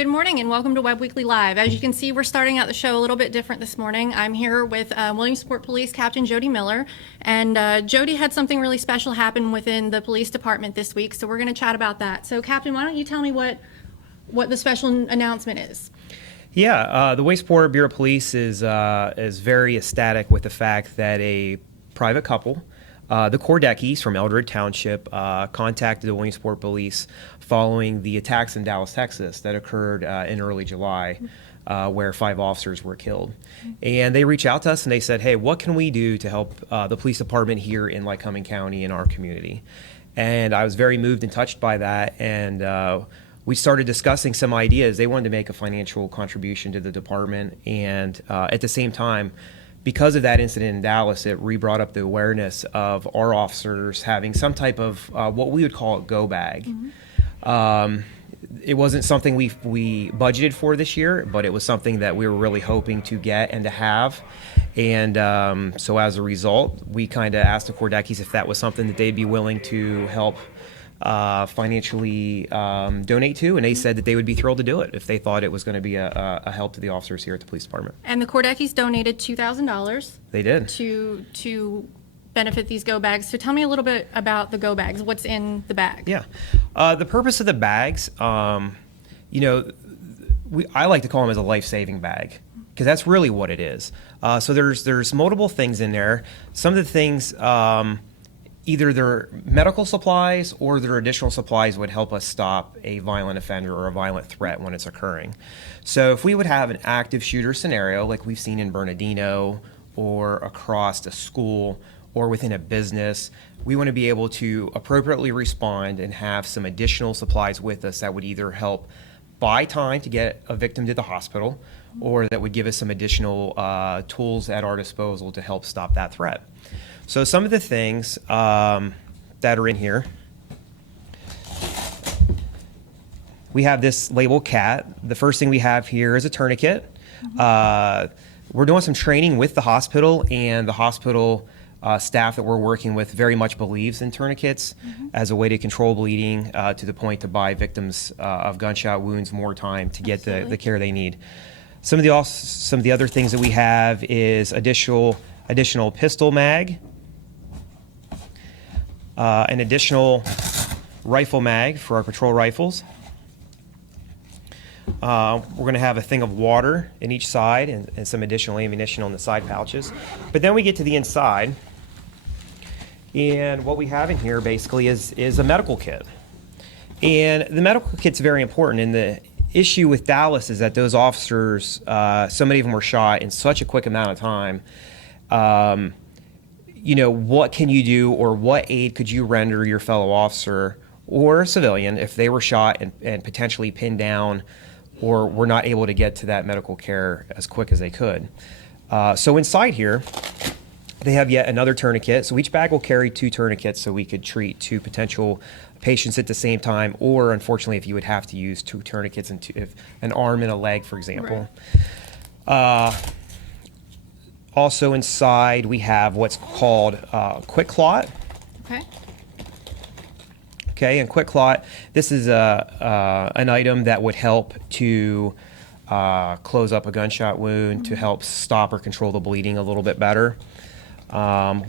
Good morning and welcome to Webb Weekly Live. As you can see, we're starting out the show a little bit different this morning. I'm here with Williamsport Police Captain Jody Miller, and Jody had something really special happen within the police department this week, so we're going to chat about that. So, Captain, why don't you tell me what the special announcement is? Yeah, the Williamsport Bureau of Police is very ecstatic with the fact that a private couple, the Kordeckis from Eldred Township, contacted the Williamsport Police following the attacks in Dallas, Texas that occurred in early July, where 5 officers were killed. And they reached out to us and they said, hey, what can we do to help the police department here in Lycoming County in our community? And I was very moved and touched by that, and we started discussing some ideas. They wanted to make a financial contribution to the department, and at the same time, because of that incident in Dallas, it re-brought up the awareness of our officers having some type of what we would call a go bag. It wasn't something we budgeted for this year, but it was something that we were really hoping to get and to have. And so as a result, we kind of asked the Kordeckis if that was something that they'd be willing to help financially donate to, and they said that they would be thrilled to do it if they thought it was going to be a help to the officers here at the police department. And the Kordeckis donated $2,000. They did. To benefit these go bags. So tell me a little bit about the go bags. What's in the bag? Yeah, the purpose of the bags, I like to call them as a life-saving bag, because that's really what it is. So there's multiple things in there. Some of the things, either they're medical supplies or their additional supplies would help us stop a violent offender or a violent threat when it's occurring. So if we would have an active shooter scenario like we've seen in Bernardino or across a school or within a business, we want to be able to appropriately respond and have some additional supplies with us that would either help buy time to get a victim to the hospital, or that would give us some additional tools at our disposal to help stop that threat. So some of the things that are in here, we have this label CAT. The first thing we have here is a tourniquet. We're doing some training with the hospital, and the hospital staff that we're working with very much believes in tourniquets as a way to control bleeding to the point to buy victims of gunshot wounds more time to get the care they need. Some of the other things that we have is additional pistol mag, an additional rifle mag for our patrol rifles. We're going to have a thing of water in each side and some additional ammunition on the side pouches. But then we get to the inside, and what we have in here basically is a medical kit. And the medical kit's very important. And the issue with Dallas is that those officers, so many of them were shot in such a quick amount of time. What can you do, or what aid could you render your fellow officer or civilian if they were shot and potentially pinned down, or were not able to get to that medical care as quick as they could? So inside here, they have yet another tourniquet. So each bag will carry 2 tourniquets, so we could treat 2 potential patients at the same time, or unfortunately, if you would have to use 2 tourniquets and if an arm and a leg, for example. Right. Also inside, we have what's called Quick Clot. Okay, and Quick Clot, this is an item that would help to close up a gunshot wound, to help stop or control the bleeding a little bit better.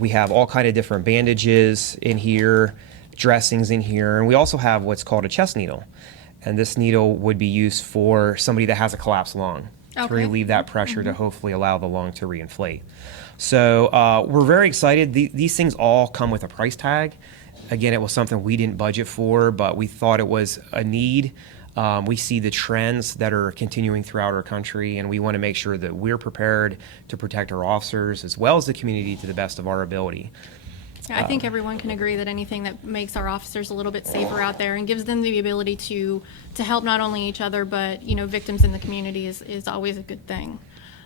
We have all kind of different bandages in here, dressings in here, and we also have what's called a chest needle. And this needle would be used for somebody that has a collapsed lung, to relieve that pressure to hopefully allow the lung to reinflate. So we're very excited. These things all come with a price tag. Again, it was something we didn't budget for, but we thought it was a need. We see the trends that are continuing throughout our country, and we want to make sure that we're prepared to protect our officers as well as the community to the best of our ability. I think everyone can agree that anything that makes our officers a little bit safer out there and gives them the ability to help not only each other but victims in the community is always a good thing.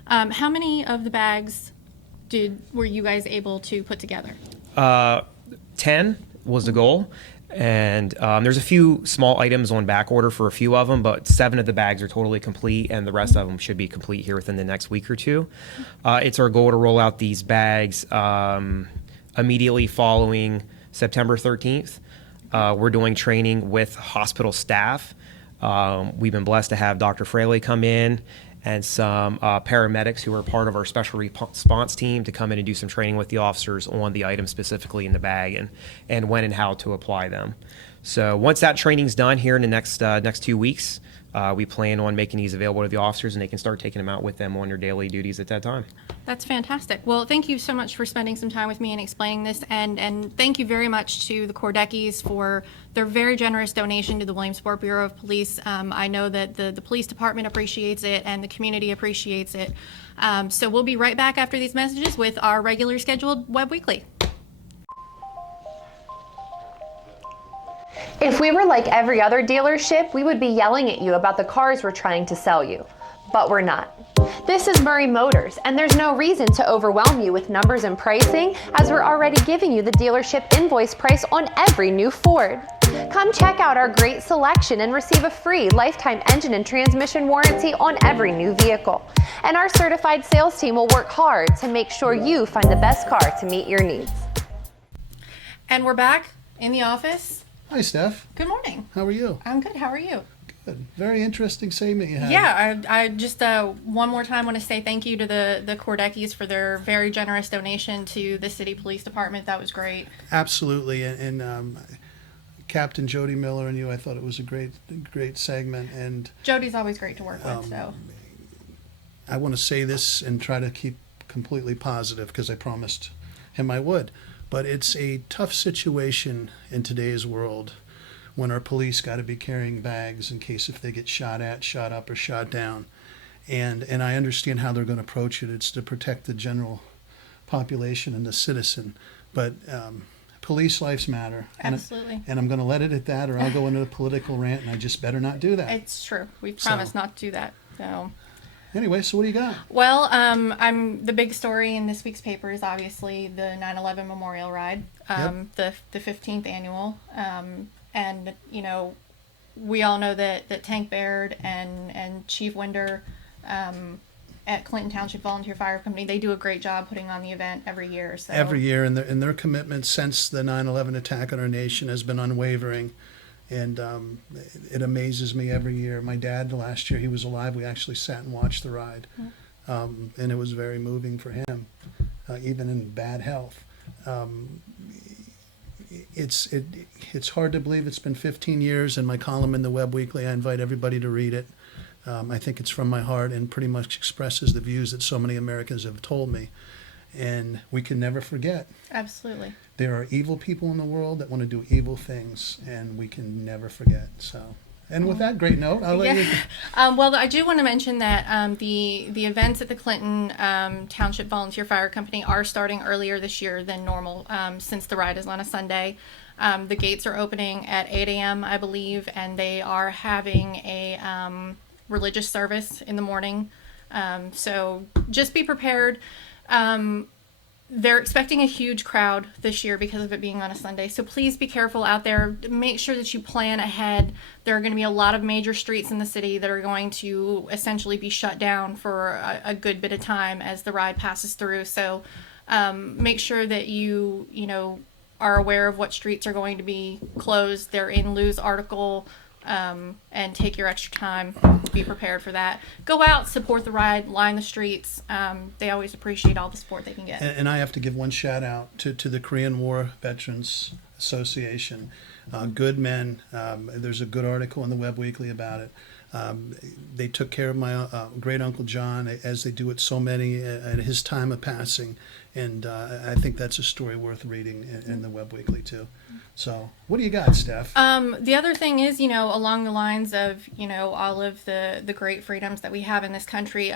How many of the bags were you guys able to put together? 10 was the goal, and there's a few small items on back order for a few of them, but 7 of the bags are totally complete, and the rest of them should be complete here within the next week or 2. It's our goal to roll out these bags immediately following September 13th. We're doing training with hospital staff We've been blessed to have Dr. Fraley come in and some paramedics who are part of our special response team to come in and do some training with the officers on the items specifically in the bag and when and how to apply them. So once that training's done here in the next 2 weeks, we plan on making these available to the officers, and they can start taking them out with them on their daily duties at that time. That's fantastic. Well, thank you so much for spending some time with me and explaining this, and thank you very much to the Kordeckis for their very generous donation to the Williamsport Bureau of Police. I know that the police department appreciates it and the community appreciates it. So we'll be right back after these messages with our regular scheduled Webb Weekly. If we were like every other dealership, we would be yelling at you about the cars we're trying to sell you. But we're not. This is Murray Motors, and there's no reason to overwhelm you with numbers and pricing, as we're already giving you the dealership invoice price on every new Ford. Come check out our great selection and receive a free lifetime engine and transmission warranty on every new vehicle. And our certified sales team will work hard to make sure you find the best car to meet your needs. And we're back in the office. Hi, Steph. Good morning. How are you? I'm good. How are you? Good. Very interesting segment you had. Yeah, I just one more time want to say thank you to the Kordeckis for their very generous donation to the City Police Department. That was great. Absolutely. And Captain Jody Miller and you, I thought it was a great segment. And Jody's always great to work with, so. I want to say this and try to keep completely positive because I promised him I would. But it's a tough situation in today's world when our police got to be carrying bags in case if they get shot at, shot up, or shot down. And I understand how they're going to approach it. It's to protect the general population and the citizen. But police lives matter. Absolutely. And I'm going to let it at that, or I'll go into a political rant, and I just better not do that. It's true. We promised not to do that. So. Anyway, so what do you got? Well, the big story in this week's paper is obviously the 9/11 Memorial Ride, the 15th annual, and you know, we all know that Tank Baird and Chief Winder at Clinton Township Volunteer Fire Company, they do a great job putting on the event every year. So. Every year, and their commitment since the 9/11 attack on our nation has been unwavering. And it amazes me every year. My dad, last year, he was alive. We actually sat and watched the ride. And it was very moving for him, even in bad health. It's hard to believe it's been 15 years. In my column in the Webb Weekly, I invite everybody to read it. I think it's from my heart and pretty much expresses the views that so many Americans have told me. And we can never forget. Absolutely. There are evil people in the world that want to do evil things, and we can never forget. So, and with that great note, I'll let you. Well, I do want to mention that the events at the Clinton Township Volunteer Fire Company are starting earlier this year than normal, since the ride is on a Sunday. The gates are opening at 8 a.m., I believe, and they are having a religious service in the morning. So just be prepared. They're expecting a huge crowd this year because of it being on a Sunday. So please be careful out there. Make sure that you plan ahead. There are going to be a lot of major streets in the city that are going to essentially be shut down for a good bit of time as the ride passes through. So make sure that you are aware of what streets are going to be closed. They're in Lou's article. And take your extra time to be prepared for that. Go out, support the ride, line the streets. They always appreciate all the support they can get. And I have to give one shout out to the Korean War Veterans Association. Good men. There's a good article in the Webb Weekly about it. They took care of my great uncle John, as they do at so many at his time of passing. And I think that's a story worth reading in the Webb Weekly too. So what do you got, Steph? The other thing is, along the lines of, all of the great freedoms that we have in this country,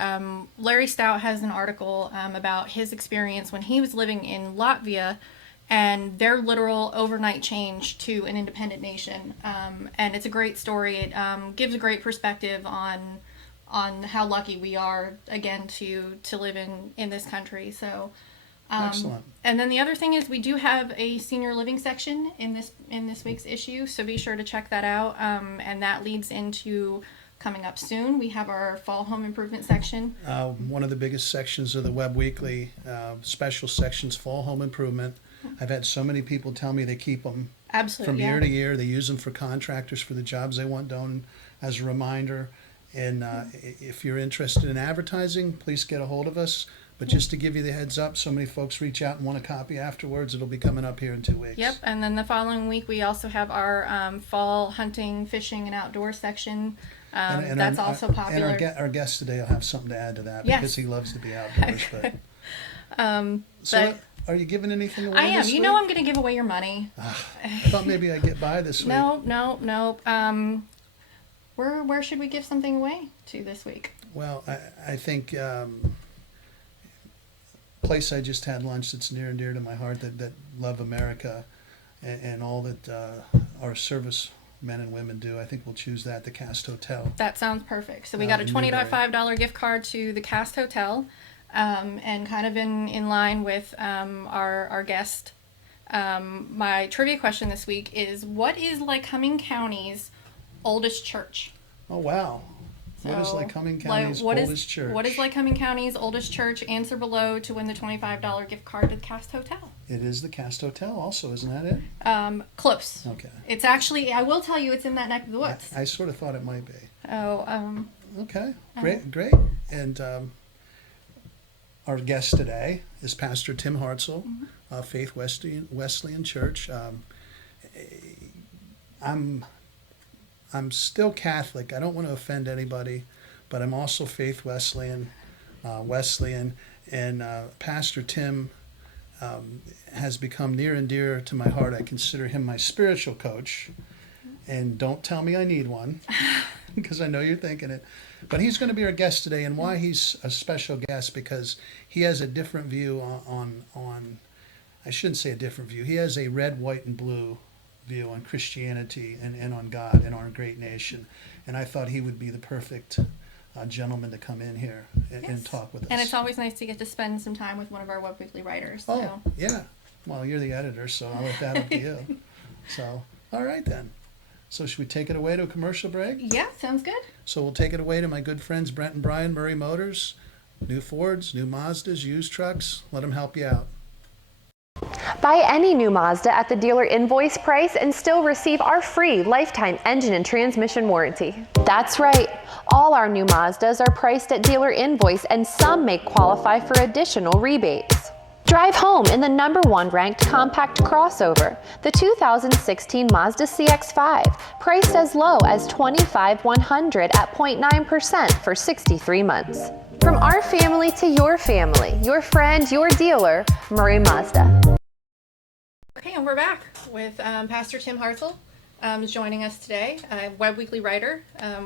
Larry Stout has an article about his experience when he was living in Latvia and their literal overnight change to an independent nation. And it's a great story. It gives a great perspective on how lucky we are, again, to live in this country. So. Excellent. And then the other thing is we do have a senior living section in this week's issue, so be sure to check that out. And that leads into coming up soon. We have our fall home improvement section. One of the biggest sections of the Webb Weekly, special sections, fall home improvement. I've had so many people tell me they keep them Absolutely, from year to year. They use them for contractors for the jobs they want done as a reminder. And if you're interested in advertising, please get a hold of us. But just to give you the heads up, so many folks reach out and want a copy afterwards. It'll be coming up here in 2 weeks. Yep, and then the following week we also have our fall hunting, fishing, and outdoor section. That's also popular. And our guest today will have something to add to that Yes. because he loves to be outdoors. But so, are you giving anything away? I am. This You week? know I'm going to give away your money. I thought maybe I'd get by this week. No. Where should we give something away to this week? Well, I think place I just had lunch that's near and dear to my heart that love America and all that our service men and women do. I think we'll choose that, the Cast Hotel. That sounds perfect. So we got a in Newberry. $25 gift card to the Cast Hotel, and kind of in line with our guest. My trivia question this week is, what is Lycoming County's oldest church? Oh, wow. What is So, Lycoming County's what is- oldest church? What is Lycoming County's oldest church? Answer below to win the $25 gift card to the Cast Hotel. It is the Cast Hotel also, isn't that it? Close. Okay. It's actually, I will tell you, it's in that neck of the woods. I sort of thought it might be. Oh, Okay, great. And our guest today is Pastor Tim Hartzell, Faith Wesleyan Church. I'm still Catholic. I don't want to offend anybody, but I'm also Faith Wesleyan, and Pastor Tim has become near and dear to my heart. I consider him my spiritual coach, and don't tell me I need one, because I know you're thinking it. But he's going to be our guest today, and why he's a special guest, because he has a different view on I shouldn't say a different view. He has a red, white, and blue view on Christianity and on God and our great nation. And I thought he would be the perfect gentleman to come in here and Yes. talk with us. and it's always nice to get to spend some time with one of our Webb Weekly writers. Oh, So. yeah. Well, you're the editor, so I'll let that up to you. So, all right then. So should we take it away to a commercial break? Yeah, sounds good. So we'll take it away to my good friends Brent and Brian, Murray Motors. New Fords, new Mazdas, used trucks. Let them help you out. Buy any new Mazda at the dealer invoice price and still receive our free lifetime engine and transmission warranty. That's right. All our new Mazdas are priced at dealer invoice, and some may qualify for additional rebates. Drive home in the #1 ranked compact crossover, the 2016 Mazda CX-5, priced as low as $25,100 at 0.9% for 63 months. From our family to your family, your friend, your dealer, Murray Mazda. Okay, and we're back with Pastor Tim Hartzell joining us today, Webb Weekly writer.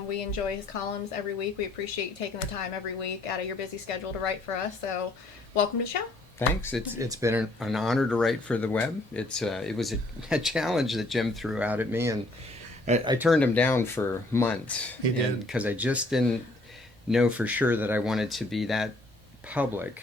We enjoy his columns every week. We appreciate you taking the time every week out of your busy schedule to write for us. So welcome to the show. Thanks. It's been an honor to write for the Web. It was a challenge that Jim threw out at me, and I turned him down for months. He did. Because I just didn't know for sure that I wanted to be that public.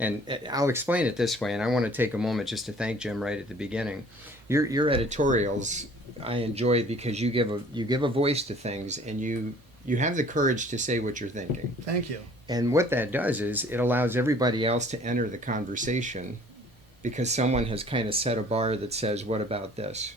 And I'll explain it this way, and I want to take a moment just to thank Jim right at the beginning. Your editorials I enjoy because you give a voice to things, and you have the courage to say what you're thinking. Thank you. And what that does is it allows everybody else to enter the conversation because someone has kind of set a bar that says, what about this?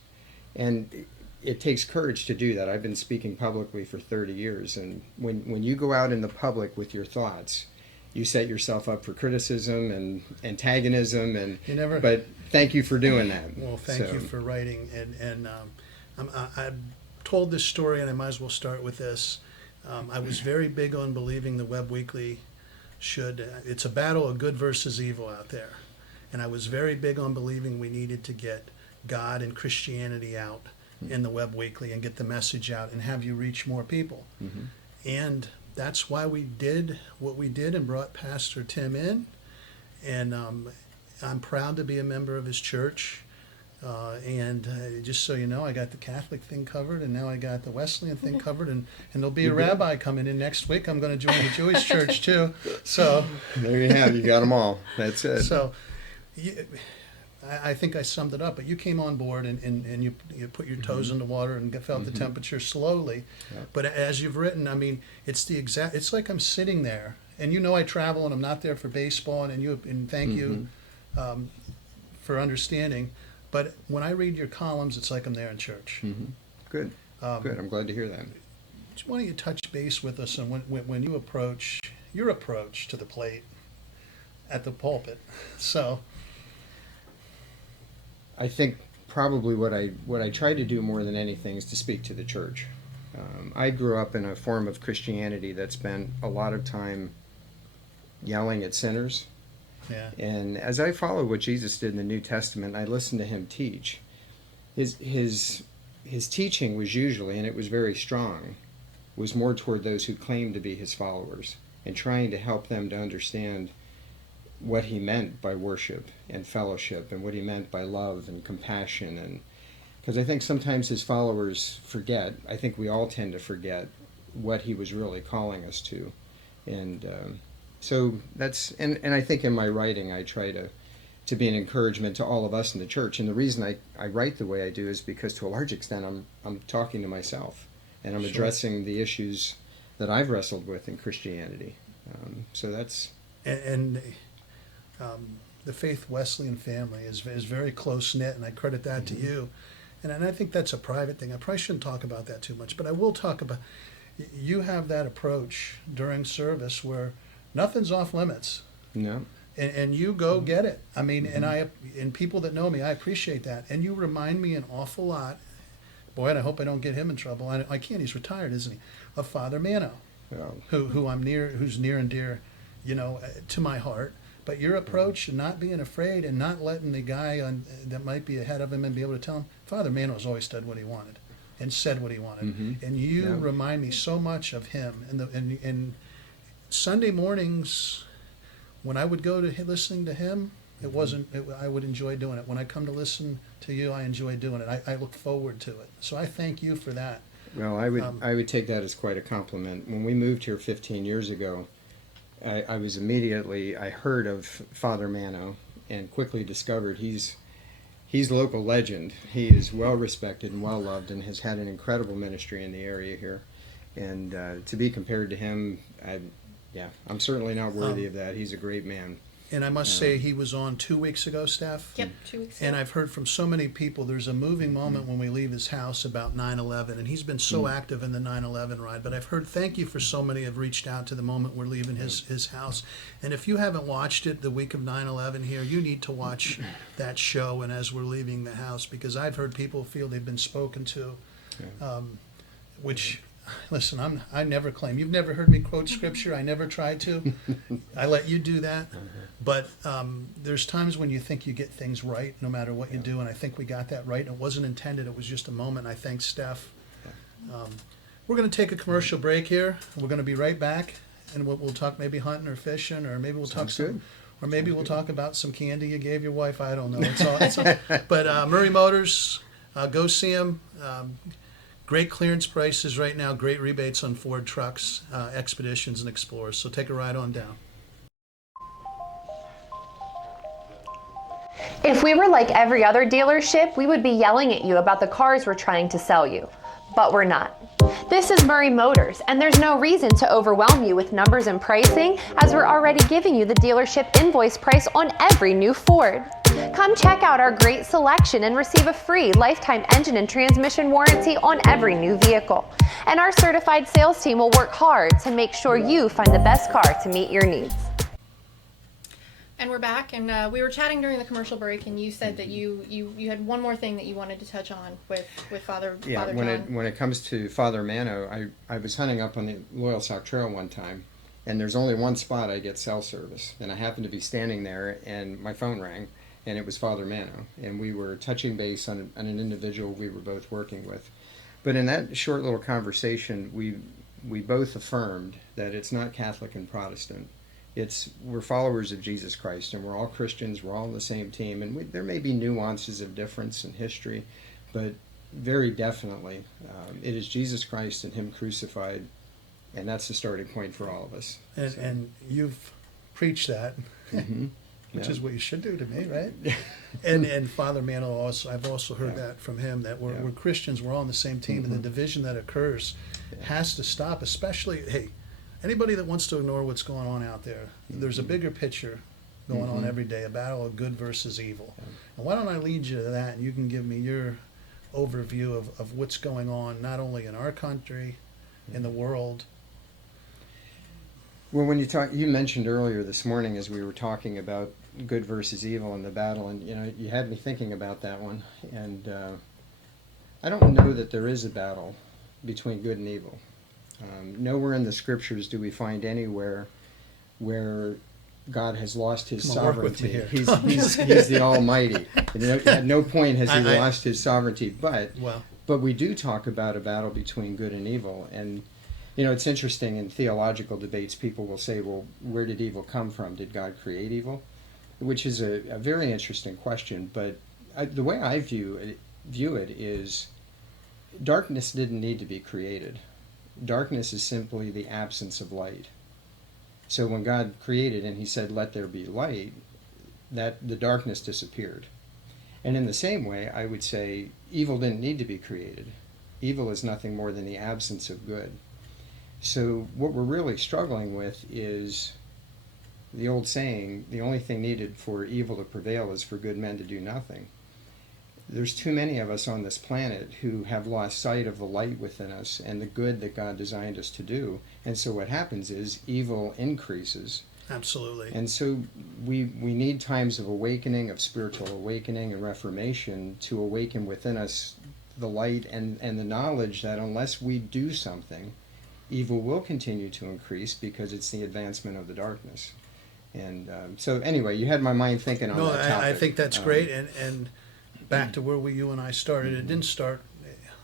And it takes courage to do that. I've been speaking publicly for 30 years. And when you go out in the public with your thoughts, you set yourself up for criticism and antagonism. But thank you for doing that. Well, thank you for writing. And I've told this story, and I might as well start with this. I was very big on believing the Webb Weekly it's a battle of good versus evil out there. And I was very big on believing we needed to get God and Christianity out in the Webb Weekly and get the message out and have you reach more people. Mm-hmm. And that's why we did what we did and brought Pastor Tim in. And I'm proud to be a member of his church. And just so you know, I got the Catholic thing covered, and now I got the Wesleyan thing covered, and there'll be a rabbi coming in next week. I'm going to join the Jewish church too. So there you have, you got them all. That's it. So I think I summed it up. But you came on board, and you put your toes in the water and felt the temperature slowly. Yep. But as you've written, I mean, it's like I'm sitting there, and you know I travel, and I'm not there for baseball, and thank you for understanding. But when I read your columns, it's like I'm there in church. Mm-hmm. Good. Good. I'm glad to hear that. why don't you touch base with us on when you approach your approach to the plate at the pulpit? So I think probably what I try to do more than anything is to speak to the church. I grew up in a form of Christianity that spent a lot of time yelling at sinners. yeah, And as I follow what Jesus did in the New Testament, I listened to him teach. His teaching was usually, and it was very strong, was more toward those who claimed to be his followers and trying to help them to understand what he meant by worship and fellowship and what he meant by love and compassion. And because I think sometimes his followers forget, I think we all tend to forget what he was really calling us to. And so that's, and I think in my writing I try to be an encouragement to all of us in the church. And the reason I write the way I do is because to a large extent I'm talking to myself and I'm Sure. addressing the issues that I've wrestled with in Christianity. So that's... and the Faith Wesleyan family is very close knit, and I credit that to you. And I think that's a private thing. I probably shouldn't talk about that too much, but I will talk about, you have that approach during service where nothing's off limits. No. And you go get it. I mean, and people that know me, I appreciate that. And you remind me an awful lot. Boy, and I hope I don't get him in trouble. I can't. He's retired, isn't he? Of Father Mano, Well, who's near and dear, to my heart. But your approach and not being afraid and not letting the guy that might be ahead of him and be able to tell him, Father Mano's always done what he wanted and said what he wanted. And you Yeah. remind me so much of him. And Sunday mornings, when I would go to listening to him, I would enjoy doing it. When I come to listen to you, I enjoy doing it. I look forward to it. So I thank you for that. well, I would take that as quite a compliment. When we moved here 15 years ago, I was immediately, I heard of Father Mano and quickly discovered he's local legend. He is well respected and well loved and has had an incredible ministry in the area here. And to be compared to him, I'm certainly not worthy of that. He's a great man. And I must say, he was on 2 weeks ago, Steph. Yep, 2 weeks And ago. I've heard from so many people, there's a moving moment when we leave his house about 9/11, and he's been so active in the 9/11 ride. But I've heard, thank you for so many have reached out to the moment we're leaving his house. And if you haven't watched it the week of 9/11 here, you need to watch that show and as we're leaving the house, because I've heard people feel they've been spoken to, which... Listen, I never claim. You've never heard me quote scripture. I never try to. I let you do that. But there's times when you think you get things right, no matter what you do. And I think we got that right. And it wasn't intended. It was just a moment. I thank Steph. We're going to take a commercial break here. We're going to be right back, and we'll talk maybe hunting or fishing, or maybe we'll talk Sounds good. or maybe we'll talk about some candy you gave your wife. I don't know. It's all. But Murray Motors, go see them. Great clearance prices right now, great rebates on Ford trucks, Expeditions, and Explorers. So take a ride on down. If we were like every other dealership, we would be yelling at you about the cars we're trying to sell you. But we're not. This is Murray Motors, and there's no reason to overwhelm you with numbers and pricing, as we're already giving you the dealership invoice price on every new Ford. Come check out our great selection and receive a free lifetime engine and transmission warranty on every new vehicle. And our certified sales team will work hard to make sure you find the best car to meet your needs. And we're back, and we were chatting during the commercial break, and you said that you had one more thing that you wanted to touch on with Father Yeah, John. when it comes to Father Mano, I was hunting up on the Loyal Sock Trail one time, and there's only one spot I get cell service, and I happened to be standing there, and my phone rang, and it was Father Mano, and we were touching base on an individual we were both working with. But in that short little conversation, we both affirmed that it's not Catholic and Protestant. We're followers of Jesus Christ, and we're all Christians. We're all on the same team, and there may be nuances of difference in history, but very definitely, it is Jesus Christ and Him crucified, and that's the starting point for all of us. And you've preached that, which Yeah. is what you should do to me, right? and Father Mano also, I've also heard that from him, that we're Christians. We're all on the same team, and the division that occurs has to stop. Especially, hey, anybody that wants to ignore what's going on out there, there's a bigger picture going on every day, a battle of good versus evil. And why don't I lead you to that, and you can give me your overview of what's going on, not only in our country, in the world. Well, when you mentioned earlier this morning as we were talking about good versus evil in the battle, and you had me thinking about that one. And I don't know that there is a battle between good and evil. Nowhere in the scriptures do we find anywhere where God has lost his Come on, work with me sovereignty. here. He's the Almighty. At no point has he I- lost his sovereignty. But we do talk about a battle between good and evil. And it's interesting in theological debates. People will say, "Well, where did evil come from? Did God create evil?" Which is a very interesting question. But the way I view it is, darkness didn't need to be created. Darkness is simply the absence of light. So when God created and he said, "Let there be light," that the darkness disappeared. And in the same way, I would say evil didn't need to be created. Evil is nothing more than the absence of good. So what we're really struggling with is the old saying, the only thing needed for evil to prevail is for good men to do nothing. There's too many of us on this planet who have lost sight of the light within us and the good that God designed us to do. And so what happens is evil increases. Absolutely. And so we need times of awakening, of spiritual awakening and reformation, to awaken within us the light and the knowledge that unless we do something, evil will continue to increase because it's the advancement of the darkness. And so anyway, you had my mind thinking on that topic. I think that's great. And back to where you and I started, it didn't start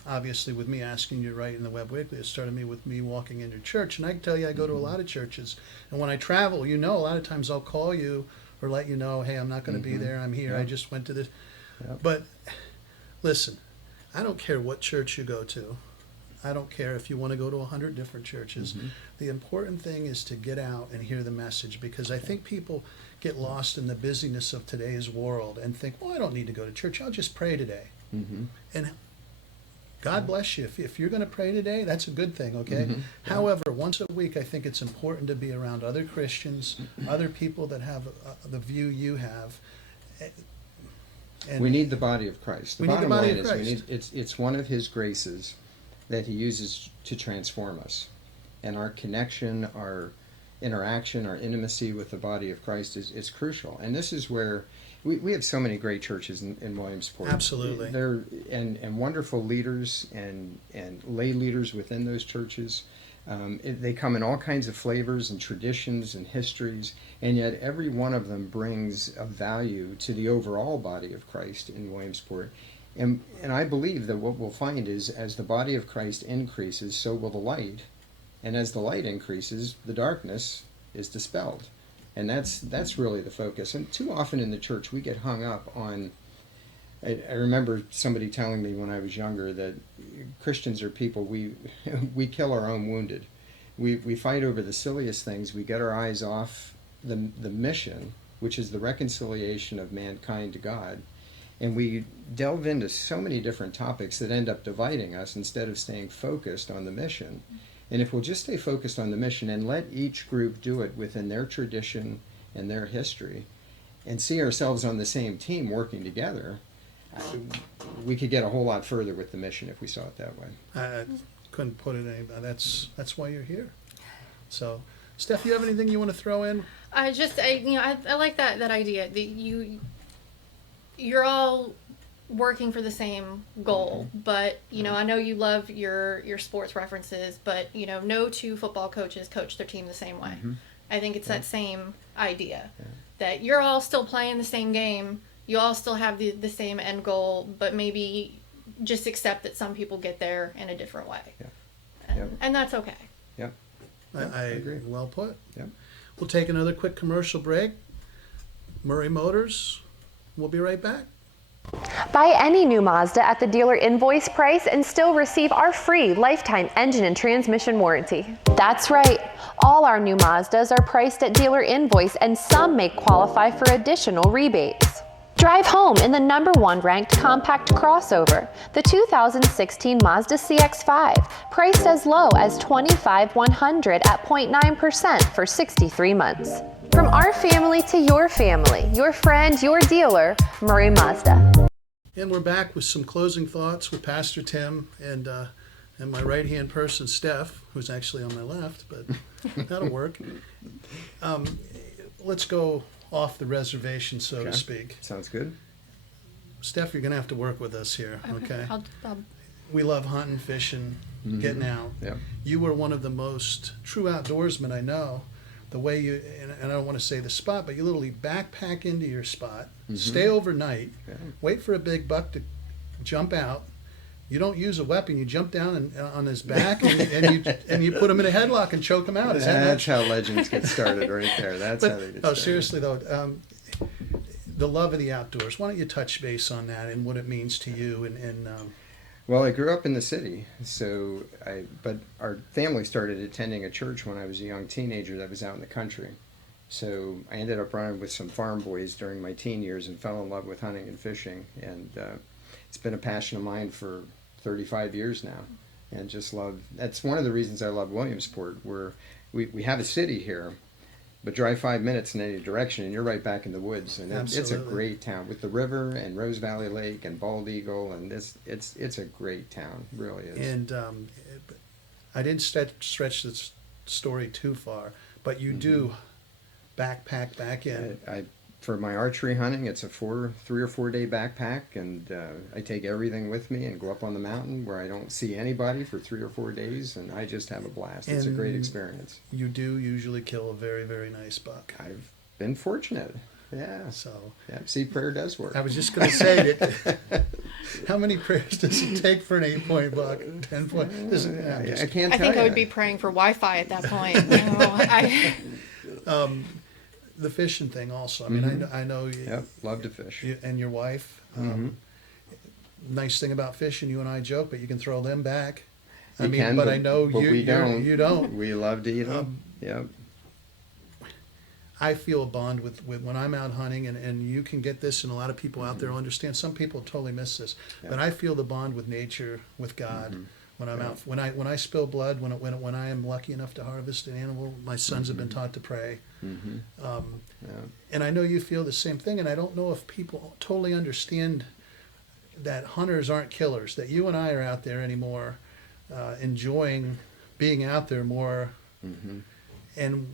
obviously with me asking you to write in the Webb Weekly. It started with me walking into church. And I can tell you, I go to a lot of churches. And when I travel, a lot of times I'll call you or let you know, "Hey, I'm not going to be there. I'm here. I just went to this." But listen, I don't care what church you go to. I don't care if you want to go to 100 different churches. The important thing is to get out and hear the message, because I think people get lost in the busyness of today's world and think, "Well, I don't need to go to church. I'll just pray today." And God bless you. If you're going to pray today, that's a good thing, okay? However, once a week, I think it's important to be around other Christians, other people that have the view you have. And we need the body of Christ. The We need the bottom body line of is Christ. it's one of his graces that he uses to transform us. And our connection, our interaction, our intimacy with the body of Christ is crucial. And this is where we have so many great churches in Williamsport. Absolutely. They're and wonderful leaders and lay leaders within those churches. They come in all kinds of flavors and traditions and histories, and yet every one of them brings a value to the overall body of Christ in Williamsport. And I believe that what we'll find is, as the body of Christ increases, so will the light. And as the light increases, the darkness is dispelled. And that's really the focus. And too often in the church, we get hung up on... I remember somebody telling me when I was younger that Christians are people, we kill our own wounded. We fight over the silliest things. We get our eyes off the mission, which is the reconciliation of mankind to God. And we delve into so many different topics that end up dividing us instead of staying focused on the mission. And if we'll just stay focused on the mission and let each group do it within their tradition and their history, and see ourselves on the same team working together, we could get a whole lot further with the mission if we saw it that way. I couldn't put it any better. That's why you're here. So, Steph, you have anything you want to throw in? I like that idea that you're all working for the same goal, but I know you love your sports references, but no two football coaches coach their team the same way. I think it's that same idea that you're all still playing the same game. You all still have the same end goal, but maybe just accept that some people get there in a different way. And that's okay. I agree. Well put. Yep. We'll take another quick commercial break. Murray Motors. We'll be right back. Buy any new Mazda at the dealer invoice price and still receive our free lifetime engine and transmission warranty. That's right. All our new Mazdas are priced at dealer invoice, and some may qualify for additional rebates. Drive home in the #1 ranked compact crossover, the 2016 Mazda CX-5, priced as low as $25,100 at 0.9% for 63 months. From our family to your family, your friend, your dealer, Murray Mazda. And we're back with some closing thoughts with Pastor Tim. And and my right-hand person, Steph, who's actually on my left, but that'll work. Let's go off the reservation, so to Okay. speak. Sounds good. Steph, you're going to have to work with us here, okay? I'll We love hunting, fishing, getting out. Yep. You were one of the most true outdoorsmen I know. The way you, and I don't want to say the spot, but you literally backpack into your spot, stay overnight, Yeah. wait for a big buck to jump out. You don't use a weapon. You jump down on his back and you put him in a headlock and choke him out. Is that That's how legends get started right there. That's how they get oh, started. seriously though, the love of the outdoors. Why don't you touch base on that and what it means to you? Well, I grew up in the city, but our family started attending a church when I was a young teenager that was out in the country. So I ended up running with some farm boys during my teen years and fell in love with hunting and fishing. And it's been a passion of mine for 35 years now. And just love, that's one of the reasons I love Williamsport, where we have a city here, but drive 5 minutes in any direction and you're right back in the woods. And it's a Absolutely. great town with the river and Rose Valley Lake and Bald Eagle, and it's a great town, really is. And I didn't stretch this story too far, but you do backpack back in. For my archery hunting, it's a 3 or 4 day backpack, and I take everything with me and go up on the mountain where I don't see anybody for 3 or 4 days, and I just have a blast. It's a great And experience. You do usually kill a very, very nice buck. I've been fortunate. Yeah. So Yeah. See, prayer does work. I was just going to say that. How many prayers does it take for an 8-point buck? 10-point? I can't I tell think I you. would be praying for Wi-Fi at that point. You know, The fishing thing also. I mean, I know you, Yep. Love to fish. you and your wife. Nice thing about fishing, you and I joke, but you can throw them back. I We mean, can, but I know but we don't. you don't. We love to eat them. Yep. I feel a bond with when I'm out hunting, and you can get this, and a lot of people out there will understand. Some people totally miss this, but I feel the bond with nature, with God. When I'm out, when I spill blood, when I am lucky enough to harvest an animal, my sons have been taught to pray. And I know you feel the same thing, and I don't know if people totally understand that hunters aren't killers, that you and I are out there anymore, enjoying being out there more, and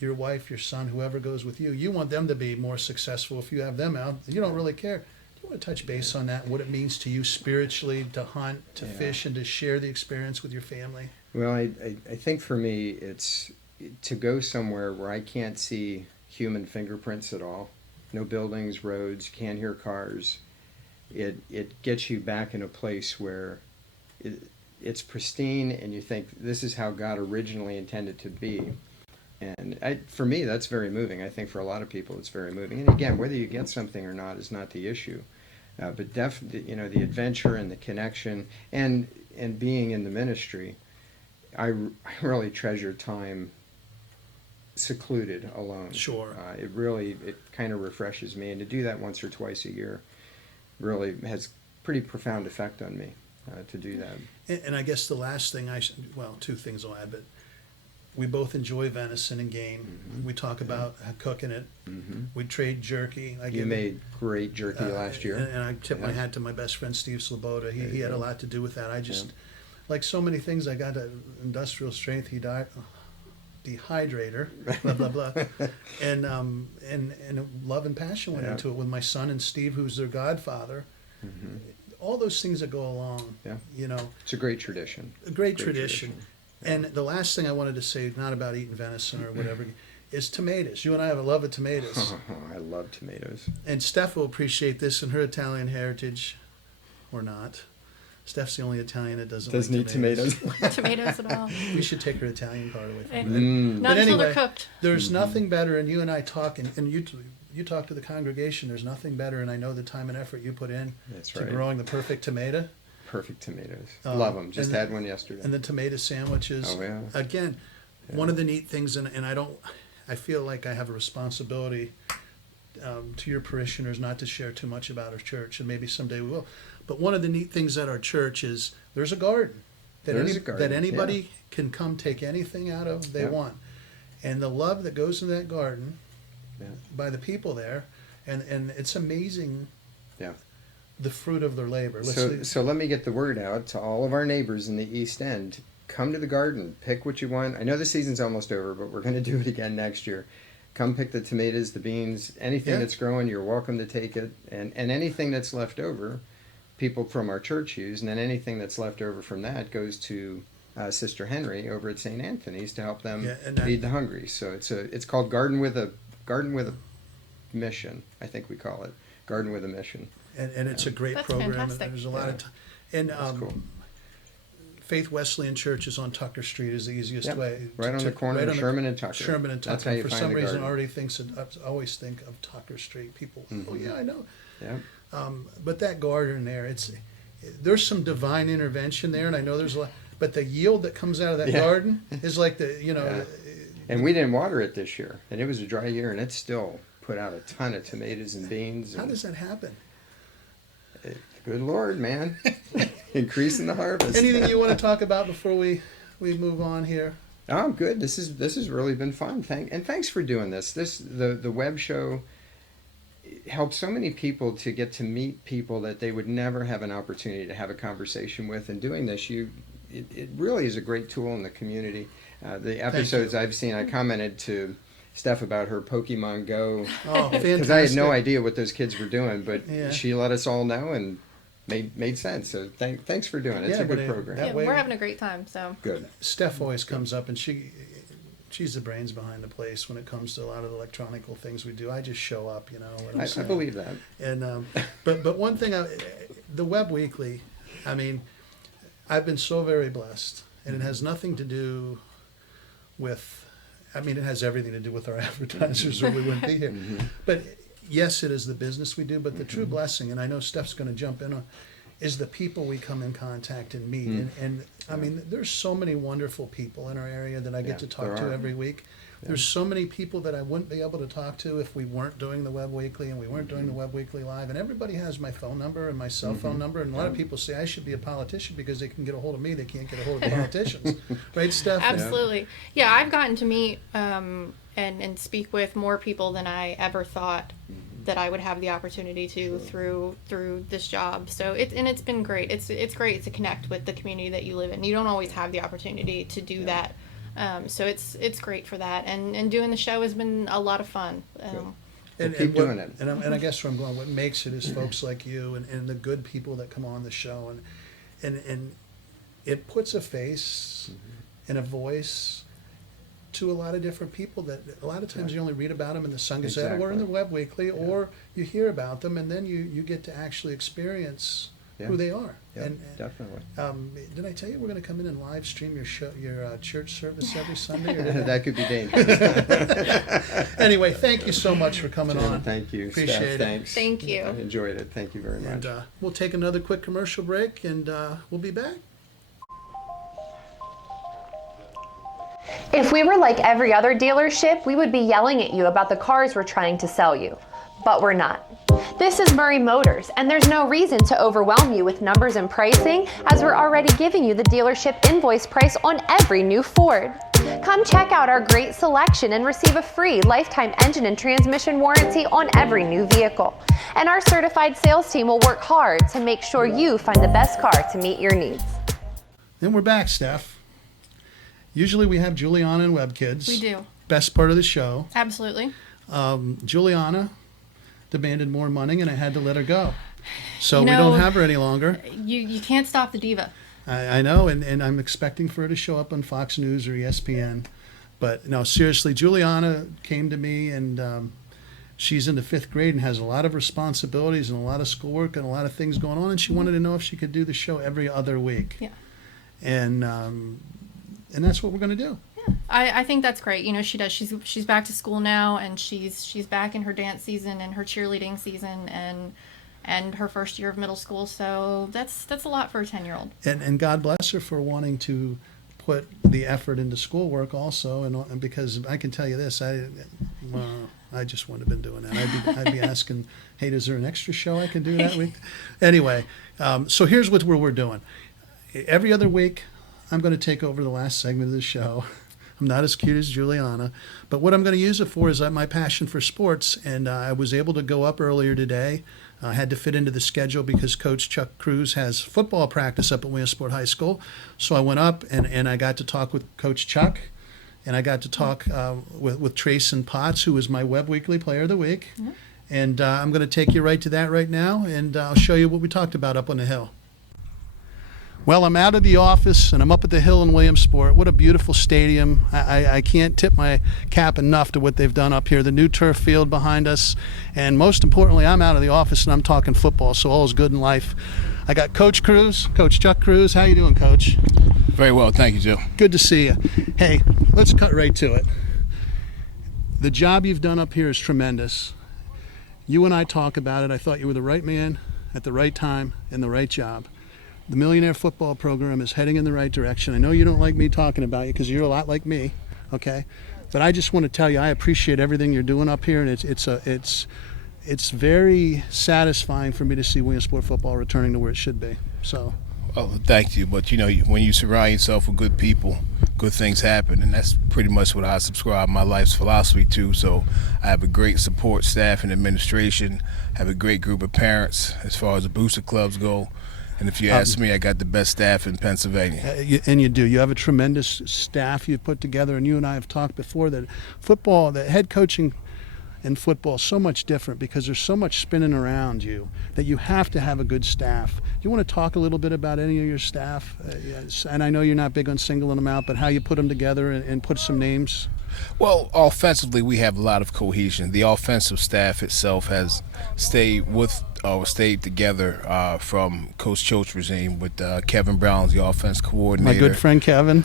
your wife, your son, whoever goes with you, you want them to be more successful. If you have them out, you don't really care. Do you want to touch base on that, what it means to you spiritually to hunt, to fish, and to share the experience with your family? Well, I think for me, it's to go somewhere where I can't see human fingerprints at all. No buildings, roads, can't hear cars. It gets you back in a place where it's pristine, and you think this is how God originally intended to be. And for me, that's very moving. I think for a lot of people, it's very moving. And again, whether you get something or not is not the issue. But definitely, the adventure and the connection and being in the ministry, I really treasure time secluded alone. Sure. It kind of refreshes me, and to do that once or twice a year really has pretty profound effect on me, to do that. And I guess the last thing two things I'll add, but we both enjoy venison and game. We talk about cooking it. We trade jerky. You made great jerky last year. And I tip my hat to my best friend, Steve Sloboda. He had a lot to do with that. I just, like so many things, I got an industrial strength dehydrator, blah, blah, blah. And love and passion went into it with my son and Steve, who's their godfather. All those things that go along, It's a great tradition. A great tradition. And the last thing I wanted to say, not about eating venison or whatever, is tomatoes. You and I have a love of tomatoes. I love tomatoes. And Steph will appreciate this in her Italian heritage, or not. Steph's the only Italian that doesn't like eat tomatoes. tomatoes at all. We should take her Italian part away from her. Not But until they're anyway, cooked. There's nothing better, and you and I talk, and you talk to the congregation, there's nothing better, and I know the time and effort you put in That's to right. growing the perfect tomato. Perfect tomatoes. Love them. Just and had one yesterday. And the tomato sandwiches. Oh, yeah. Again, one of the neat things, and I feel like I have a responsibility to your parishioners not to share too much about our church, and maybe someday we will. But one of the neat things at our church is there's a garden that anybody can come take anything out of they want. And the love that goes in that garden by the people there, and it's amazing the fruit of their labor. So let me get the word out to all of our neighbors in the East End. Come to the garden, pick what you want. I know the season's almost over, but we're going to do it again next year. Come pick the tomatoes, the beans, anything that's growing, you're welcome to take it. And anything that's left over, people from our church use, and then anything that's left over from that goes to Sister Henry over at St. Anthony's to help them feed the hungry. So it's called Garden with a Mission, I think we call it. Garden with a Mission. And it's a great That's program. fantastic. And there's a lot of time. And Cool. Faith Wesleyan Church is on Tucker Street is the easiest way. Right on the corner of Sherman and Tucker. Sherman and Tucker. That's how you For find some the reason, garden. already I always think of Tucker Street. People, oh yeah, I know. Yeah. But that garden there, there's some divine intervention there, and I know there's a lot. But the yield that comes out of that garden is like And we didn't water it this year, and it was a dry year, and it still put out a ton of tomatoes and beans. How And does that happen? good Lord, man, increasing the harvest. Anything you want to talk about before we move on here? Oh, I'm good. This has really been fun. Thanks for doing this. The web show helps so many people to get to meet people that they would never have an opportunity to have a conversation with. And doing this, it really is a great tool in the community. The episodes I've seen, I commented to Steph about her Pokemon Go. Oh, fantastic! Because I had no idea what those kids were doing, but Yeah. she let us all know and made sense. So thanks for doing it. It's Yeah, a good but program. that Yeah, way- we're having a great time. So Good. Steph always comes up, and she's the brains behind the place when it comes to a lot of the electronical things we do. I just show up, what I'm I saying. believe that. And but one thing, the Webb Weekly, I mean, I've been so very blessed, and it has nothing to do with. I mean, it has everything to do with our advertisers, or we wouldn't be here. But yes, it is the business we do. But the true blessing, and I know Steph's going to jump in on, is the people we come in contact and meet. And I mean, there's so many wonderful people in our area that I get to talk there to are. every week. There's so many people that I wouldn't be able to talk to if we weren't doing the Webb Weekly and we weren't doing the Webb Weekly Live. And everybody has my phone number and my cell phone number. And a lot of people say I should be a politician because they can get a hold of me. They can't get a hold of politicians. Right, Steph? absolutely, yeah. I've gotten to meet and speak with more people than I ever thought that I would have the opportunity to through this job. So it's been great. It's great to connect with the community that you live in. You don't always have the opportunity to do that. So it's great for that, and doing the show has been a lot of fun. Keep doing it. And I guess where I'm going, what makes it is folks like you and the good people that come on the show, and it puts a face and a voice to a lot of different people that a lot of times you only read about them in the Sun Gazette or in the Webb Weekly, or you hear about them, and then you get to actually experience who they are. Yeah, And definitely. did I tell you we're going to come in and live stream your show, your church service every Sunday? Or did I- That could be dangerous. Anyway, thank you so much for coming Jen, on. thank you. Appreciate Steph, it. thanks. Thank you. I enjoyed it. Thank you very much. And we'll take another quick commercial break, and we'll be back. If we were like every other dealership, we would be yelling at you about the cars we're trying to sell you. But we're not. This is Murray Motors, and there's no reason to overwhelm you with numbers and pricing, as we're already giving you the dealership invoice price on every new Ford. Come check out our great selection and receive a free lifetime engine and transmission warranty on every new vehicle. And our certified sales team will work hard to make sure you find the best car to meet your needs. Then we're back, Steph. Usually we have Juliana and Webb Kids. We do. Best part of the show. Absolutely. Juliana demanded more money, and I had to let her go. So You we know- don't have her any longer. You can't stop the diva. I know, and I'm expecting for her to show up on Fox News or ESPN. But no, seriously, Juliana came to me, and she's in the 5th grade and has a lot of responsibilities and a lot of schoolwork and a lot of things going on, and she wanted to know if she could do the show every other week. Yeah. And that's what we're going to do. I think that's great. You know, she does. She's back to school now, and she's back in her dance season and her cheerleading season and her first year of middle school. So that's a lot for a 10-year-old. And God bless her for wanting to put the effort into schoolwork also, and because I can tell you this, I just wouldn't have been doing that. I'd be asking, hey, is there an extra show I can do that week? Anyway, so here's what we're doing. Every other week, I'm going to take over the last segment of the show. I'm not as cute as Juliana, but what I'm going to use it for is my passion for sports, and I was able to go up earlier today I had to fit into the schedule because Coach Chuck Cruz has football practice up at Williamsport High School. So I went up and I got to talk with Coach Chuck, and I got to talk with Treyson, who was my Webb Weekly Player of the Week. Mm-hmm. And I'm going to take you right to that right now, and I'll show you what we talked about up on the hill. Well, I'm out of the office, and I'm up at the hill in Williamsport. What a beautiful stadium. I can't tip my cap enough to what they've done up here. The new turf field behind us. And most importantly, I'm out of the office, and I'm talking football, so all is good in life. I got Coach Cruz, Coach Chuck Cruz. How you doing, Coach? Very well, thank you, Joe. Good to see you. Hey, let's cut right to it. The job you've done up here is tremendous. You and I talk about it. I thought you were the right man at the right time in the right job. The Millionaire Football Program is heading in the right direction. I know you don't like me talking about you because you're a lot like me, okay? But I just want to tell you I appreciate everything you're doing up here, and it's very satisfying for me to see Williamsport football returning to where it should be. So. Oh, thank you. But, you know, when you surround yourself with good people, good things happen, and that's pretty much what I subscribe my life's philosophy to. So I have a great support staff and administration, have a great group of parents as far as the booster clubs go. And if you ask me, I got the best staff in Pennsylvania. And you do. You have a tremendous staff you've put together, and you and I have talked before that football, that head coaching in football is so much different because there's so much spinning around you that you have to have a good staff. Do you want to talk a little bit about any of your staff? Yes. And I know you're not big on singling them out, but how you put them together and put some names? Well, offensively, we have a lot of cohesion. The offensive staff itself has stayed together from Coach Cho's regime with Kevin Brown as the offense coordinator. My good friend Kevin.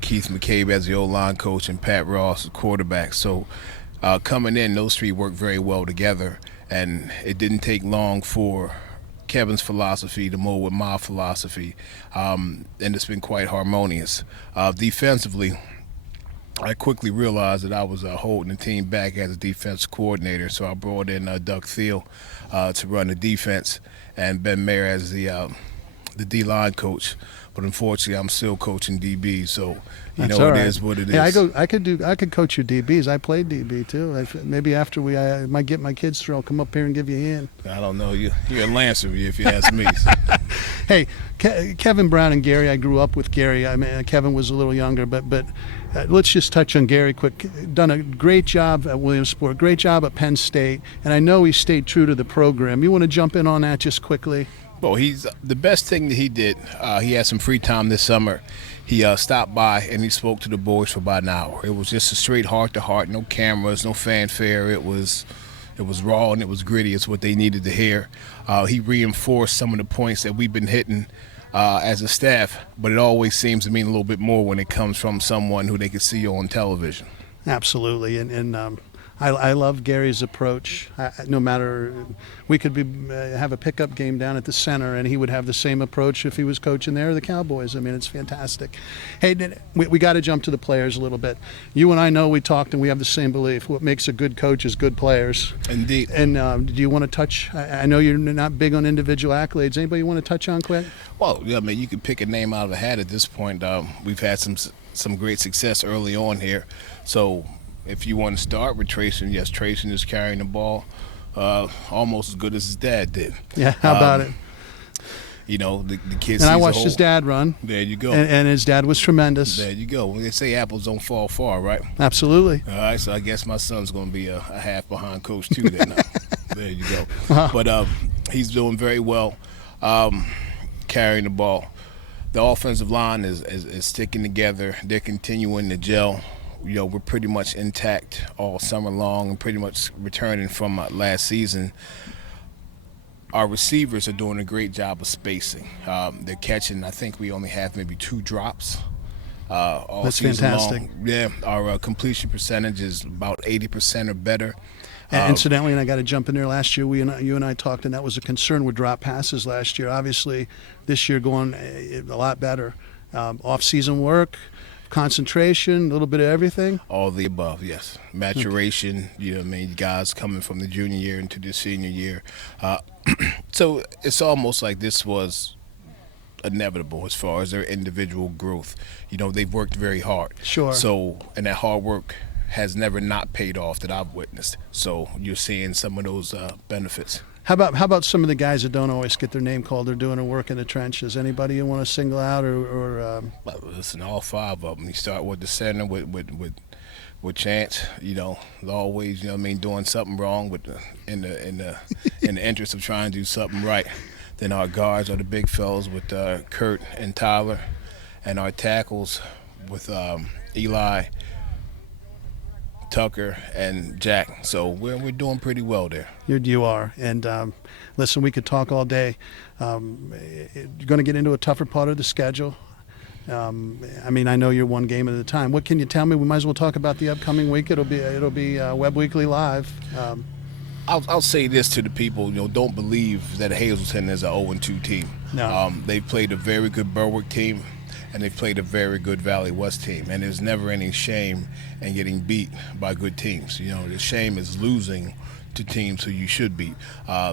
Keith McCabe as the O-line coach and Pat Ross as quarterback. So coming in, those three worked very well together, and it didn't take long for Kevin's philosophy to mold with my philosophy, and it's been quite harmonious. Defensively, I quickly realized that I was holding the team back as a defense coordinator, so I brought in Doug Thiel to run the defense and Ben Mayer as the D-line coach. But unfortunately, I'm still coaching DB, so you know it is what it is. Yeah, I could coach your DBs. I played DB too. Maybe after I might get my kids through, I'll come up here and give you a hand. I don't know. You're a Lancer if you ask me. Hey, Kevin Brown and Gary. I grew up with Gary. I mean, Kevin was a little younger, but let's just touch on Gary quick. Done a great job at Williamsport, great job at Penn State, and I know he stayed true to the program. You want to jump in on that just quickly? Well, he's the best thing that he did. He had some free time this summer. He stopped by and he spoke to the boys for about an hour. It was just a straight heart-to-heart, no cameras, no fanfare. It was raw and it was gritty. It's what they needed to hear. He reinforced some of the points that we've been hitting as a staff, but it always seems to mean a little bit more when it comes from someone who they can see on television. Absolutely, and I love Gary's approach. No matter, we could have a pickup game down at the center, and he would have the same approach if he was coaching there, the Cowboys. I mean, it's fantastic. Hey, we got to jump to the players a little bit. You and I know we talked, and we have the same belief. What makes a good coach is good players. Indeed. And do you want to touch? I know you're not big on individual accolades. Anybody you want to touch on quick? Well, yeah, I mean, you could pick a name out of a hat at this point. We've had some great success early on here, so. If you want to start with Treyson, yes, Treyson is carrying the ball almost as good as his dad did. Yeah, how about it? You know, the kids. And I watched his dad run. There you go. And his dad was tremendous. There you go. They say apples don't fall far, right? Absolutely. All right, so I guess my son's going to be a half behind Coach too. Then there you go. Wow. But he's doing very well, carrying the ball. The offensive line is sticking together. They're continuing to gel. You know, we're pretty much intact all summer long and pretty much returning from last season. Our receivers are doing a great job of spacing. They're catching, I think we only have maybe 2 drops all That's season fantastic. long. Yeah, our completion percentage is about 80% or better. And incidentally, and I got to jump in there, last year you and I talked, and that was a concern with drop passes last year. Obviously, this year going a lot better. Off-season work, concentration, a little bit of everything? All of the above, yes. Maturation, you know what I mean, guys coming from the junior year into the senior year. So it's almost like this was inevitable as far as their individual growth. You know, they've worked very hard. Sure. So, and that hard work has never not paid off that I've witnessed. So you're seeing some of those benefits. How about some of the guys that don't always get their name called? They're doing their work in the trenches. Anybody you want to single out or Well, listen, all five of them. You start with the center with Chance. You know, always, you know what I mean, doing something wrong with in the interest of trying to do something right. Then our guards are the big fellas with Kurt and Tyler, and our tackles with Eli, Tucker, and Jack. So we're doing pretty well there. you are. And listen, we could talk all day. You're going to get into a tougher part of the schedule. I mean, I know you're one game at a time. What can you tell me? We might as well talk about the upcoming week. It'll be Webb Weekly Live. I'll say this to the people, you know, don't believe that Hazleton is an 0-2 team. No. They've played a very good Berwick team, and they've played a very good Valley West team, and there's never any shame in getting beat by good teams. You know, the shame is losing to teams who you should beat.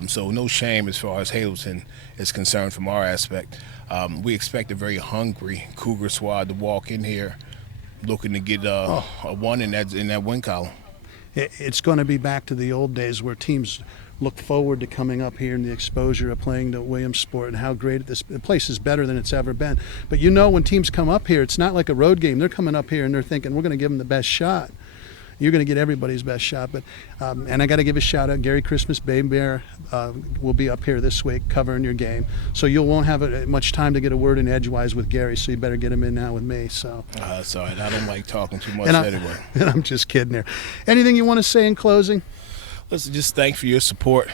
So no shame as far as Hazleton is concerned from our aspect. We expect a very hungry Cougar squad to walk in here looking to get a one in that win column. It's going to be back to the old days where teams look forward to coming up here and the exposure of playing the Williamsport and how great the place is better than it's ever been. But you know, when teams come up here, it's not like a road game. They're coming up here and they're thinking, we're going to give them the best shot. You're going to get everybody's best shot. But and I got to give a shout out. Gary Christmas Babe Bear will be up here this week covering your game. So you won't have much time to get a word in edgewise with Gary. So you better get him in now with me. So. Sorry, I don't like talking too much anyway. And I'm just kidding there. Anything you want to say in closing? Listen, just thanks for your support.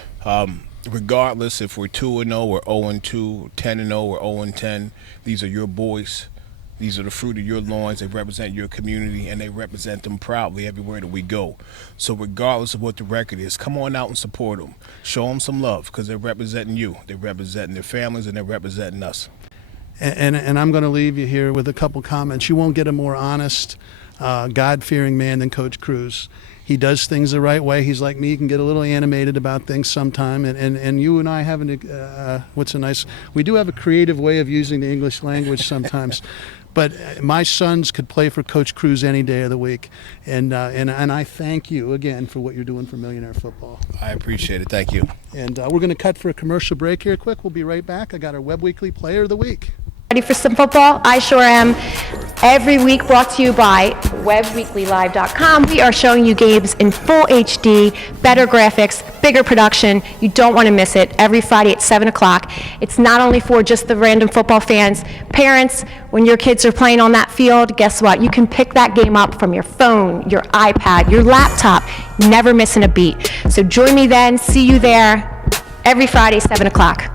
Regardless if we're 2-0 or 0-2, 10-0 or 0-10, these are your boys. These are the fruit of your loins. They represent your community, and they represent them proudly everywhere that we go. So regardless of what the record is, come on out and support them. Show them some love because they're representing you. They're representing their families, and they're representing us. And I'm going to leave you here with a couple comments. You won't get a more honest, God-fearing man than Coach Cruz. He does things the right way. He's like me. He can get a little animated about things sometime. And you and I have we do have a creative way of using the English language sometimes. But my sons could play for Coach Cruz any day of the week. And I thank you again for what you're doing for Millionaire Football. I appreciate it. Thank you. And we're going to cut for a commercial break here quick. We'll be right back. I got our Webb Weekly Player of the Week. Ready for some football? I sure am. Every week brought to you by WebbWeeklyLive.com. We are showing you games in full HD, better graphics, bigger production. You don't want to miss it. Every Friday at 7 o'clock. It's not only for just the random football fans. Parents, when your kids are playing on that field, guess what? You can pick that game up from your phone, your iPad, your laptop. Never missing a beat. So join me then. See you there every Friday, 7 o'clock.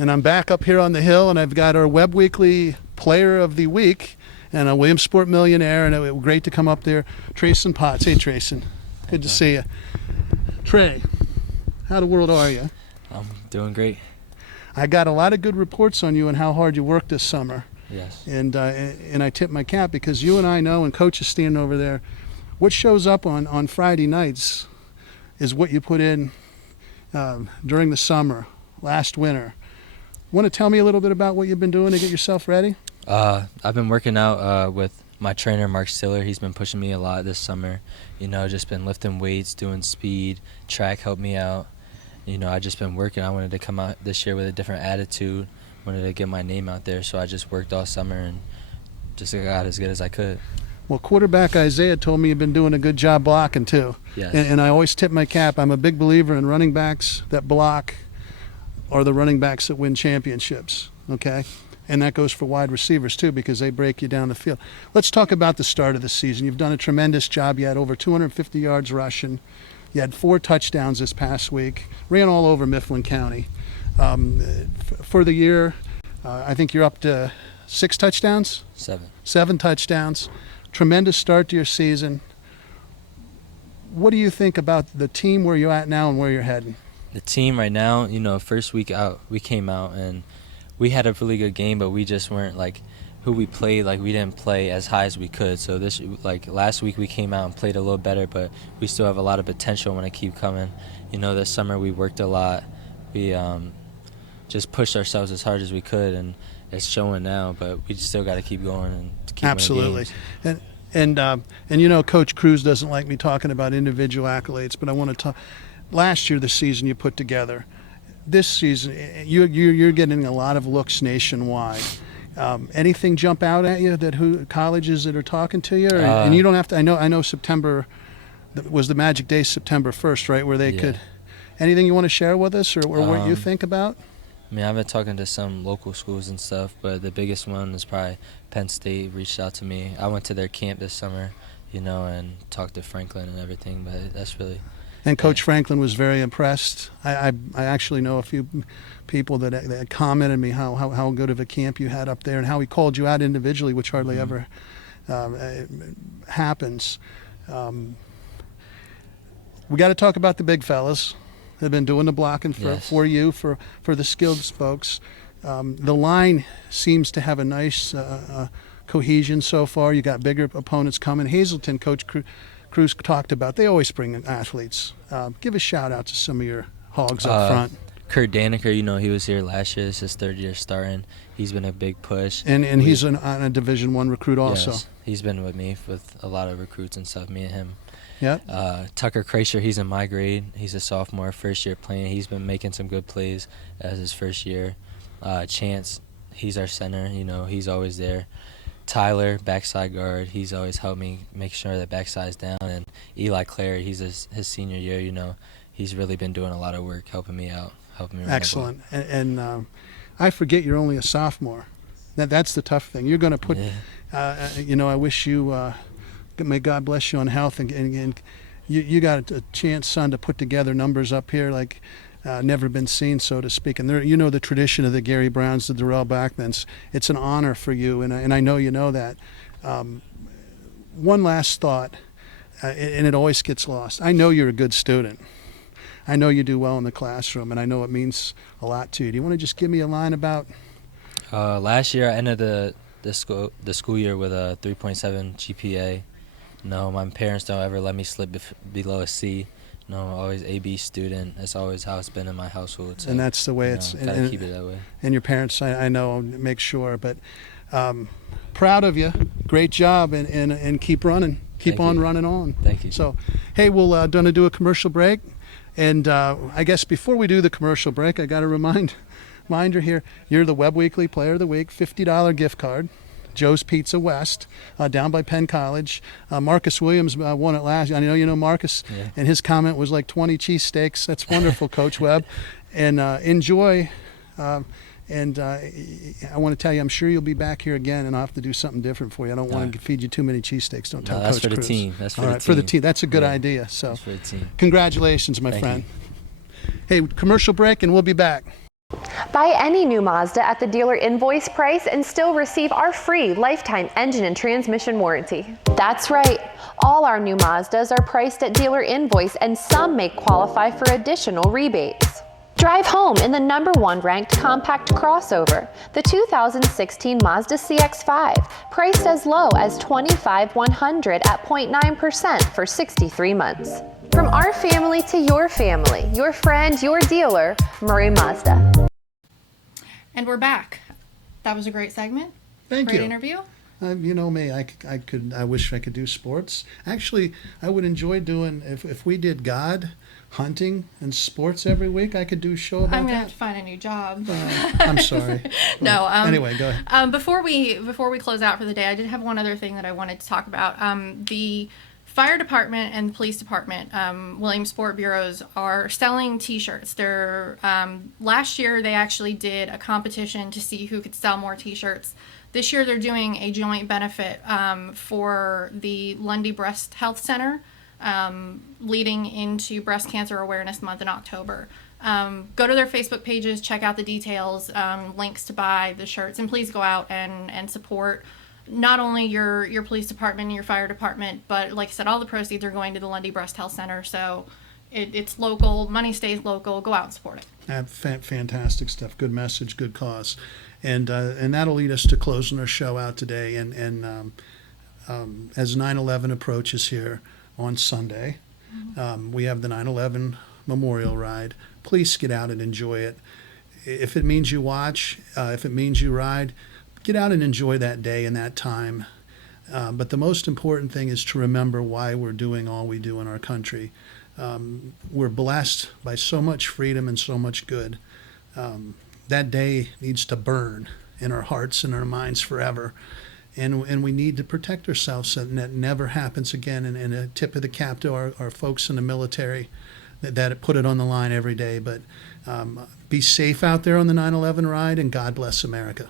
And I'm back up here on the hill, and I've got our Webb Weekly Player of the Week and a Williamsport Millionaire, and it was great to come up there. Treyson Potts. Hey, Treyson. Good to see you. Trey, how the world are you? I'm doing great. I got a lot of good reports on you and how hard you worked this summer. Yes. And I tip my cap because you and I know, and Coach is standing over there, what shows up on Friday nights is what you put in during the summer, last winter. Want to tell me a little bit about what you've been doing to get yourself ready? I've been working out with my trainer, Mark Stiller. He's been pushing me a lot this summer. You know, just been lifting weights, doing speed. Track helped me out. You know, I just been working. I wanted to come out this year with a different attitude. Wanted to get my name out there, so I just worked all summer and just got as good as I could. Well, quarterback Isaiah told me you've been doing a good job blocking too. Yes. And I always tip my cap. I'm a big believer in running backs that block are the running backs that win championships, okay? And that goes for wide receivers too because they break you down the field. Let's talk about the start of the season. You've done a tremendous job. You had over 250 yards rushing. You had 4 touchdowns this past week. Ran all over Mifflin County. For the year, I think you're up to 6 touchdowns? 7 touchdowns. Tremendous start to your season. What do you think about the team where you're at now and where you're heading? The team right now, you know, first week out, we came out and we had a really good game, but we just weren't like who we played. Like we didn't play as high as we could. So this, like last week, we came out and played a little better, but we still have a lot of potential when I keep coming. You know, this summer we worked a lot. We just pushed ourselves as hard as we could, and it's showing now. But we still got to keep going and keep Absolutely. winning games. And you know, Coach Cruz doesn't like me talking about individual accolades, but I want to talk. Last year, the season you put together, this season, you're getting a lot of looks nationwide. Anything jump out at you that colleges that are talking to you, and you don't have to. I know September was the magic day, September 1st, right, where they could. Anything you want to share with us, or what you think about? I mean, I've been talking to some local schools and stuff, but the biggest one is probably Penn State reached out to me. I went to their camp this summer, and talked to Franklin and everything, but that's really. And Coach Franklin was very impressed. I actually know a few people that commented me how good of a camp you had up there and how he called you out individually, which hardly ever happens. We got to talk about the big fellas. They've been doing the blocking for you, for the skilled folks. The line seems to have a nice cohesion so far. You got bigger opponents coming. Hazleton, Coach Cruz talked about, they always bring in athletes. Give a shout out to some of your hogs up front. Kurt Daniker, he was here last year. It's his third year starting. He's been a big push. And he's on a Division I recruit also. Yes, he's been with me with a lot of recruits and stuff, me and him. Yeah. Tucker Kreischer, he's in my grade. He's a sophomore, first year playing. He's been making some good plays as his first year. Chance, he's our center. He's always there. Tyler, backside guard, he's always helped me make sure that backside's down. And Eli Clary, he's his senior year. He's really been doing a lot of work helping me out, helping me run Excellent. And I forget you're only a sophomore. That's the tough thing. You're going to put. I wish you. May God bless you on health, and you got a chance, son, to put together numbers up here like never been seen, so to speak. And the tradition of the Gary Browns, the Darrell Backmans. It's an honor for you, and I know you know that. One last thought, and it always gets lost. I know you're a good student. I know you do well in the classroom, and I know it means a lot to you. Do you want to just give me a line about? Last year, I ended the school year with a 3.7 GPA. No, my parents don't ever let me slip below a C. No, I'm always A/B student. That's always how it's been in my household. So, and that's the way it's. Gotta keep it that way. And your parents, I know, make sure. But proud of you. Great job, and keep running. Keep on running on. Thank you. So, hey, we'll going to do a commercial break, and I guess before we do the commercial break, I got a reminder here. You're the Webb Weekly Player of the Week, $50 gift card. Joe's Pizza West, down by Penn College. Marcus Williams won it last. I know you know Marcus, and his comment was like 20 cheesesteaks. That's wonderful, Coach Webb. And enjoy. And I want to tell you, I'm sure you'll be back here again, and I'll have to do something different for you. I don't want to feed you too many cheesesteaks. Don't tell Coach Cruz. That's for the team. That's for the team. For the team. That's a good idea. So, that's for the team. Congratulations, my friend. Hey, commercial break, and we'll be back. Buy any new Mazda at the dealer invoice price and still receive our free lifetime engine and transmission warranty. That's right. All our new Mazdas are priced at dealer invoice, and some may qualify for additional rebates. Drive home in the #1 ranked compact crossover, the 2016 Mazda CX-5, priced as low as $25,100 at 0.9% for 63 months. From our family to your family, your friend, your dealer, Murray Mazda. And we're back. That was a great segment. Thank you. Great interview. You know me, I wish I could do sports. Actually, I would enjoy doing, if we did God, hunting, and sports every week, I could do a show about that. I'm going to have to find a new job. I'm sorry. No. Anyway, go ahead. Before we close out for the day, I did have one other thing that I wanted to talk about. The fire department and police department, Williamsport bureaus, are selling T-shirts. They're last year they actually did a competition to see who could sell more T-shirts. This year they're doing a joint benefit for the Lundy Breast Health Center, leading into Breast Cancer Awareness Month in October. Go to their Facebook pages, check out the details, links to buy the shirts, and please go out and support not only your police department and your fire department, but like I said, all the proceeds are going to the Lundy Breast Health Center. So it's local, money stays local. Go out and support it. Fantastic stuff. Good message, good cause. And that'll lead us to closing our show out today. And as 9/11 approaches here on Sunday, we have the 9/11 Memorial Ride. Please get out and enjoy it. If it means you watch, if it means you ride, get out and enjoy that day and that time. But the most important thing is to remember why we're doing all we do in our country. We're blessed by so much freedom and so much good. that day needs to burn in our hearts and our minds forever. And we need to protect ourselves so that never happens again. And a tip of the cap to our folks in the military that put it on the line every day. But be safe out there on the 9/11 ride, and God bless America.